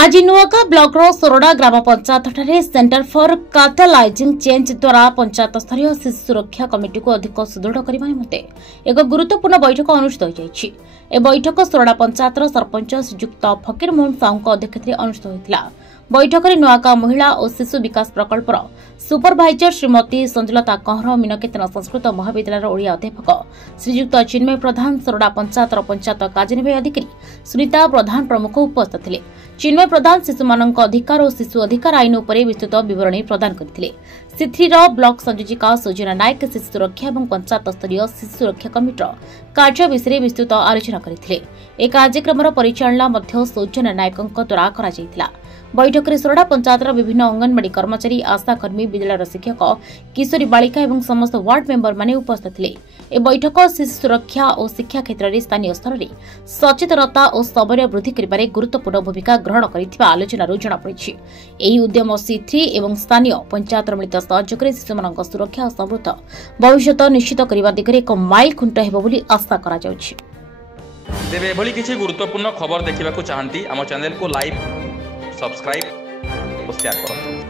आज नुआका ब्लॉक सोरडा ग्राम panchayat centre for catalysing change द्वारा पंचायत स्तरीय शिशु सुरक्षा कमिटी को अधिक सुदृढ़ करने निमंते एक गुरुत्वपूर्ण बैठक अनुष्ठित होती। बैठक सोरडा पंचायत सरपंच श्रीयुक्त फकीर मोहन साहू अध्यक्षता अनुष्ठित होता। बैठक में नुआका महिला और शिशु विकास प्रकल्पर सुपरभाइजर श्रीमती संजुलता कंहर, मीनकेतन संस्कृत महाविद्यालय ओडिया अध्यापक श्रीयुक्त चिन्मय प्रधान, सोरडा पंचायत पंचायत कार्यनिर्वाही अधिकारी सुनीता प्रधान प्रमुख उपस्थित थे। चिन्मय प्रधान शिशुमानक अधिकार और शिशु अधिकार आईन उपर विस्तृत बरणी प्रदान करथिले। सिथिर ब्लॉक संयोजिका सुजना नायक शिशु सुरक्षा और पंचायत स्तरीय शिशु सुरक्षा कमिटर कार्य विषय विस्तृत आलोचना करथिले। एक कार्यक्रम परिचालना मध्य सुजना नायक द्वारा करा जायतिला। बैठक में सोरडा पंचायत विभिन्न अंगनवाड़ी कर्मचारी, आशाकर्मी, विद्यालय शिक्षक, किशोरी बालिका और समस्त वार्ड मेंबर माने उपस्थित थे। ए बैठक शिशु सुरक्षा और शिक्षा क्षेत्र में स्थानीय स्तर में सचेतनता और समन्वय वृद्धि करने गुरुत्वपूर्ण भूमिका ग्रहण कर आलोचना जनापड़ी। यही उद्यम सिथि और स्थानीय पंचायत मिलित सहयोग में शिशु सुरक्षा और समृद्ध भविष्य निश्चित करने दिगरे एक माइल खुंट होबोली आशा करा जाउछि। तेबे एभली किछि गुरुत्वपूर्ण खबर देखिबाकू चाहंती आम चैनल को लाइक, सब्सक्राइब और शेयर करନ୍ତୁ।